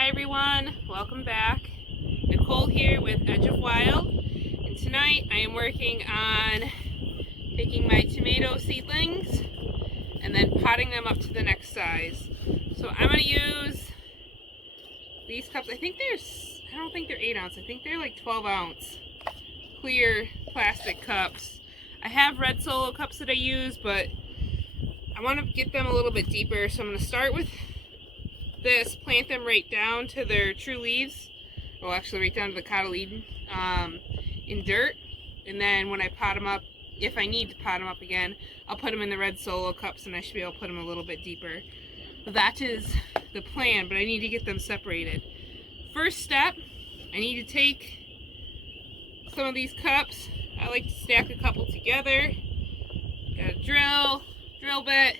Hi everyone, welcome back. Nicole here with Edge of Wild, and tonight I am working on taking my tomato seedlings and then potting them up to the next size. So I'm going to use these cups. I don't think they're 8 ounce, I think they're like 12 ounce clear plastic cups. I have red Solo cups that I use, but I want to get them a little bit deeper, so I'm going to start with this, plant them right down to their true leaves, well actually right down to the cotyledon, in dirt, and then when I pot them up, if I need to pot them up again, I'll put them in the red Solo cups and I should be able to put them a little bit deeper. So that is the plan, but I need to get them separated. First step, I need to take some of these cups. I like to stack a couple together. Got a drill bit.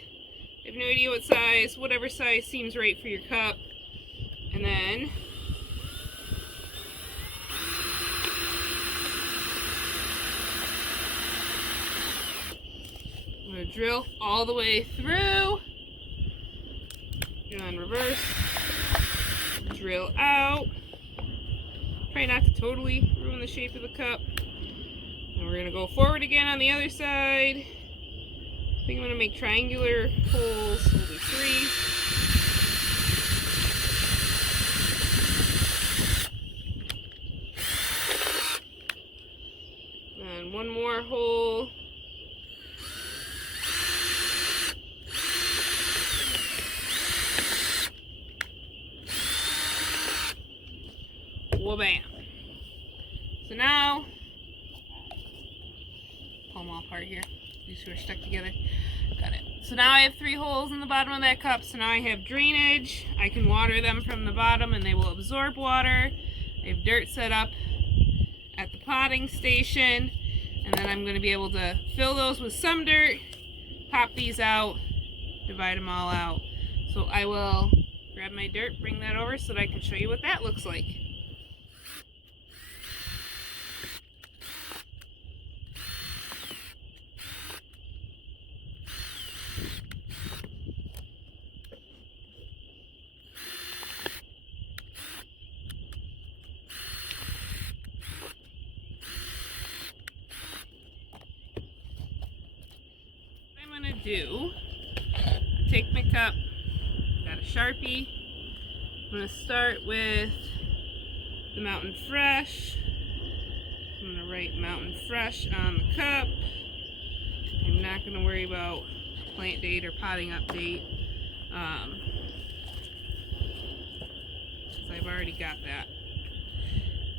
I have no idea what size, whatever size seems right for your cup. And then I'm going to drill all the way through. Drill in reverse. Drill out. Try not to totally ruin the shape of the cup. And we're going to go forward again on the other side. I think I'm going to make triangular holes. We'll do 3. And one more hole. Wha-bam. So now, pull them all apart here. These two are stuck together. Got it. So now I have 3 holes in the bottom of that cup. So now I have drainage. I can water them from the bottom and they will absorb water. I have dirt set up at the potting station. And then I'm going to be able to fill those with some dirt, pop these out, divide them all out. So I will grab my dirt, bring that over so that I can show you what that looks like. Do take my cup, got a Sharpie. I'm going to start with the Mountain Fresh. I'm going to write Mountain Fresh on the cup. I'm not going to worry about plant date or potting up date, because I've already got that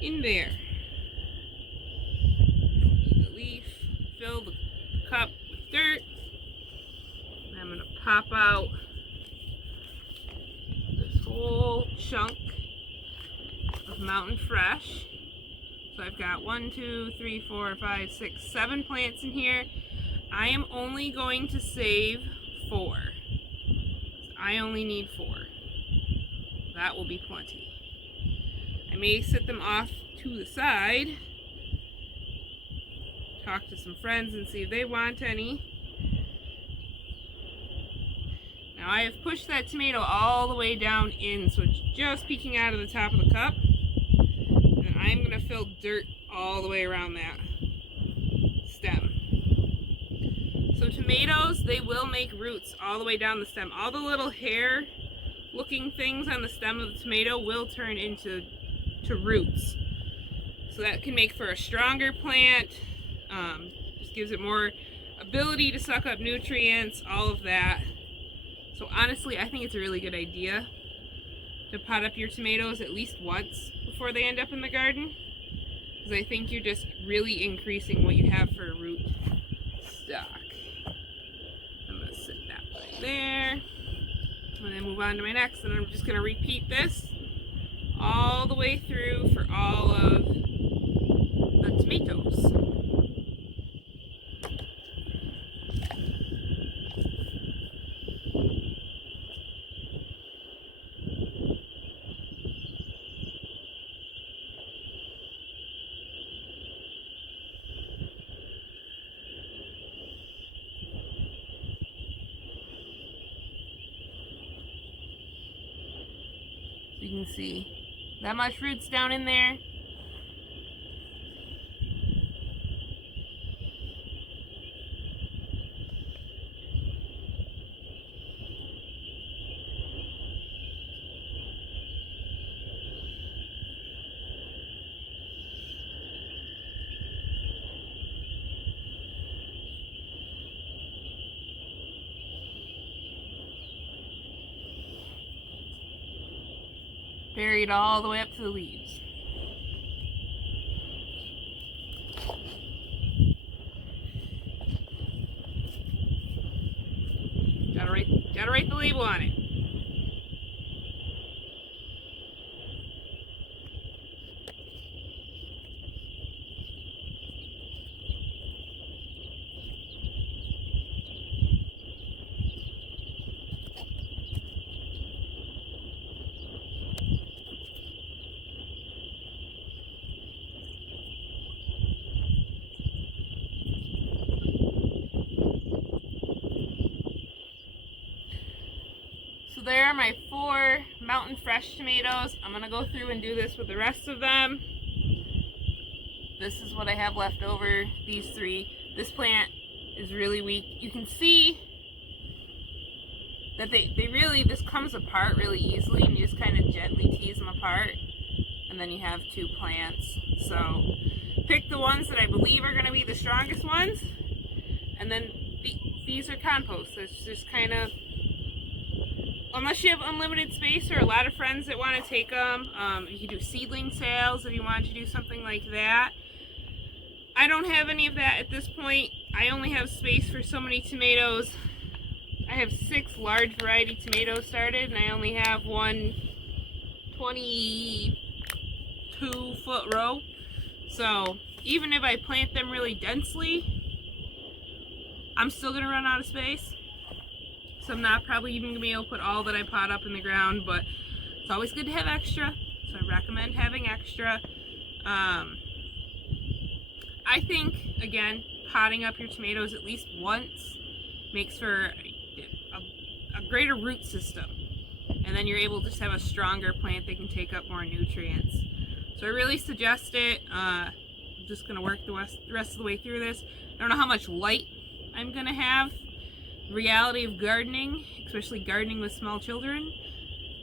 in there. Don't need the leaf. Fill the cup with dirt. I'm going to pop out this whole chunk of Mountain Fresh. So I've got 1, 2, 3, 4, 5, 6, 7 plants in here. I am only going to save 4. I only need 4. That will be plenty. I may set them off to the side, talk to some friends and see if they want any. Now I have pushed that tomato all the way down in, so it's just peeking out of the top of the cup. And I'm going to fill dirt all the way around that stem. So tomatoes, they will make roots all the way down the stem. All the little hair looking things on the stem of the tomato will turn into roots. So that can make for a stronger plant. Just gives it more ability to suck up nutrients, all of that. So honestly, I think it's a really good idea to pot up your tomatoes at least once before they end up in the garden, because I think you're just really increasing what you have for a root stock. I'm going to sit that right there, and then move on to my next, and I'm just going to repeat this all the way through for all of the tomatoes. you can see that much roots down in there. Buried all the way up to the leaves. Gotta write the label on it. So there are my 4 mountain fresh tomatoes. I'm gonna go through and do this with the rest of them. This is what I have left over, these 3. This plant is really weak. You can see that they really, this comes apart really easily, and you just kind of gently tease them apart, and then you have 2 plants. So pick the ones that I believe are gonna be the strongest ones, and then these are compost. So it's just kind of, unless you have unlimited space or a lot of friends that want to take them, you can do seedling sales if you want to do something like that. I don't have any of that at this point. I only have space for so many tomatoes. I have 6 large variety tomatoes started, and I only have one 22-foot row. So even if I plant them really densely, I'm still going to run out of space. So I'm not probably even going to be able to put all that I pot up in the ground, but it's always good to have extra. So I recommend having extra. I think, again, potting up your tomatoes at least once makes for a greater root system. And then you're able to just have a stronger plant that can take up more nutrients. So I really suggest it. I'm just going to work the rest of the way through this. I don't know how much light I'm going to have. The reality of gardening, especially gardening with small children,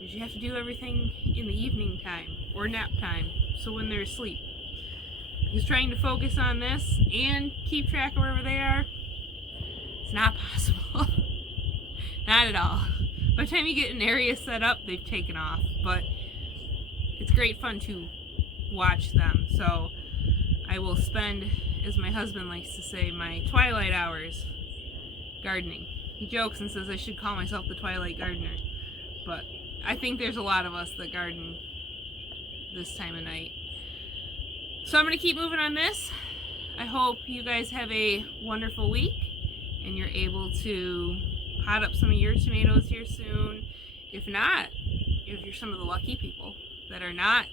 is you have to do everything in the evening time or nap time, so when they're asleep. Because trying to focus on this and keep track of wherever they are, it's not possible. Not at all. By the time you get an area set up, they've taken off. But it's great fun to watch them. So I will spend, as my husband likes to say, my twilight hours gardening. He jokes and says I should call myself the Twilight Gardener. But I think there's a lot of us that garden this time of night. So I'm going to keep moving on this. I hope you guys have a wonderful week and you're able to pot up some of your tomatoes here soon. If not, if you're some of the lucky people that are not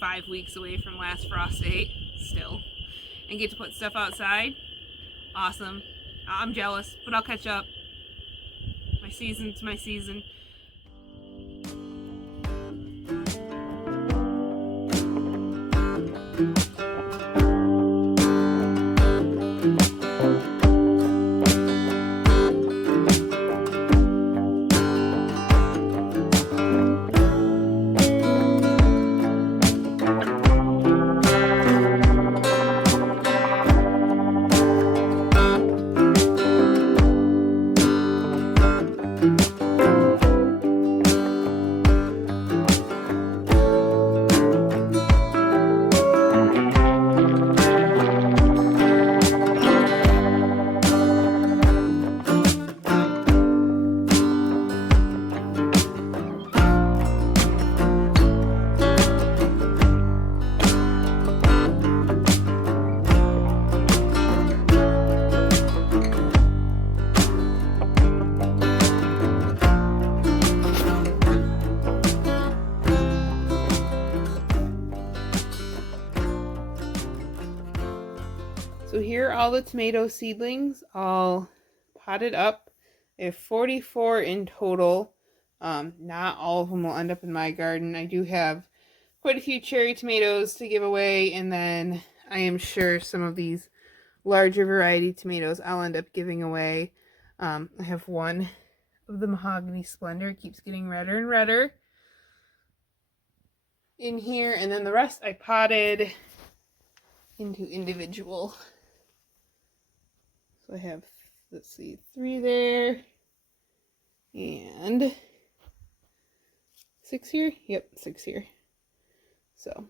5 weeks away from last frost date still and get to put stuff outside, awesome. I'm jealous, but I'll catch up. My season's my season. So here are all the tomato seedlings all potted up. I have 44 in total. Not all of them will end up in my garden. I do have quite a few cherry tomatoes to give away, and then I am sure some of these larger variety tomatoes I'll end up giving away. I have one of the Mahogany Splendor. It keeps getting redder and redder in here, and then the rest I potted into individual. So I have, let's see, 3 there, and 6 here. Yep, 6 here. So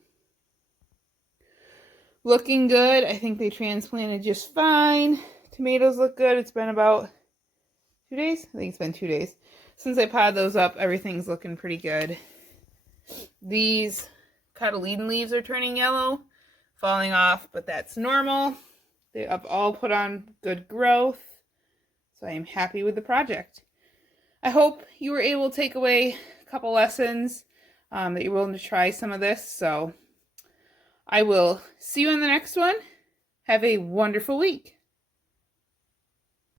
looking good. I think they transplanted just fine. Tomatoes look good. It's been about 2 days. I think it's been 2 days since I potted those up. Everything's looking pretty good. These cotyledon leaves are turning yellow, falling off, but that's normal. They have all put on good growth, so I am happy with the project. I hope you were able to take away a couple lessons, that you're willing to try some of this. So I will see you in the next one. Have a wonderful week.